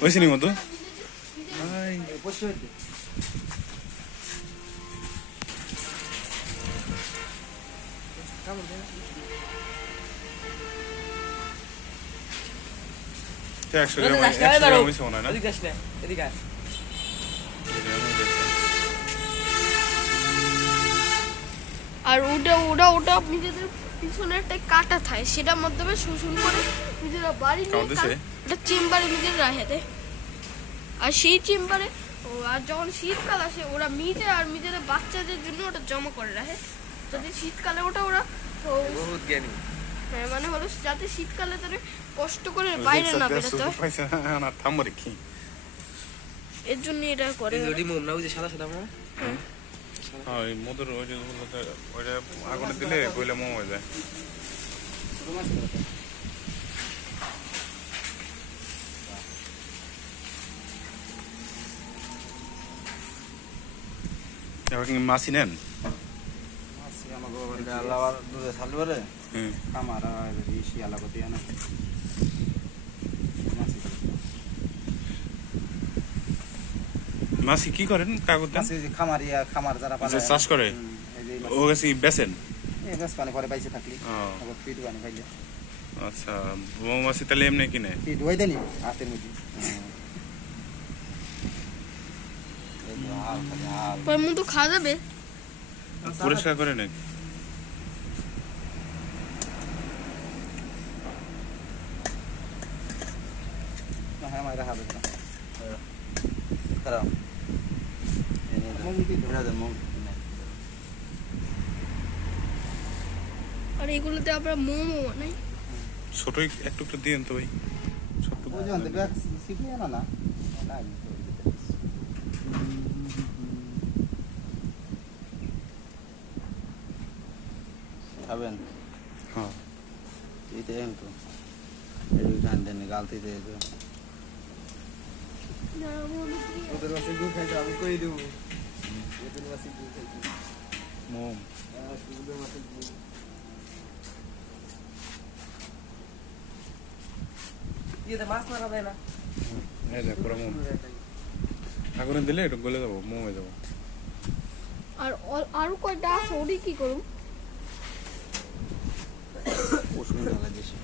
হয়েছে নি মতো একশো গ্রাম হয়েছে মনে হয় না আর ওটা ওটা ওটা নিজেদের পিছনে একটা কাটা থাকে সেটার মাধ্যমে শোষণ করে নিজেরা বাড়ি নিয়ে একটা চেম্বারে নিজেরা রাখে দেয় আর সেই চেম্বারে আর যখন শীতকাল আসে ওরা নিজেরা বাচ্চাদের জন্য ওটা জমা করে রাখে যাতে শীতকালে ওটা ওরা বহুত জ্ঞানী হ্যাঁ মানে হলো যাতে শীতকালে তারা কষ্ট করে বাইরে না বেরোতে হয় এর জন্য এটা করে সাদা সাদা হ্যাঁ ওই মধুর ওই ওইটা আগুনে দিলে বইলে মোম হয়ে যায় এবার কি মাছি নেন মাছি কি করেন কাগজ খামার যারা চাষ করে ও গেছি বেচেন পানি পরে পাইছে থাকলি পিট পানি পাইলে আচ্ছা মৌমাছি তাহলে এমনি কিনে পিট হয়ে দেনি হাতের মধ্যে পরে মুখ তো খাওয়া যাবে পরিষ্কার করে নাকি হ্যাঁ আমার রাখা বেটা খারাপ আর এগুলোতে আমরা মোমো বানাই ছোটই একটু একটু দিন তো ভাই ছোট্ট না খাবেন হ্যাঁ এইটা তো এইখান থেকে গালতে দেবো ওদের মাসে গু খাইতে আমি কই দেব ওদের মাসে গু খাইতে মোম ওদের মাসে গু ইয়েতে মাছ মারা যায় না এই দেখ পুরো মোম আগুনে দিলে একটু গলে যাবো মোম হয়ে যাবো আর আরো কয়টা আছে ওটি কি করুম ওষুধ ঢালা দিয়েছে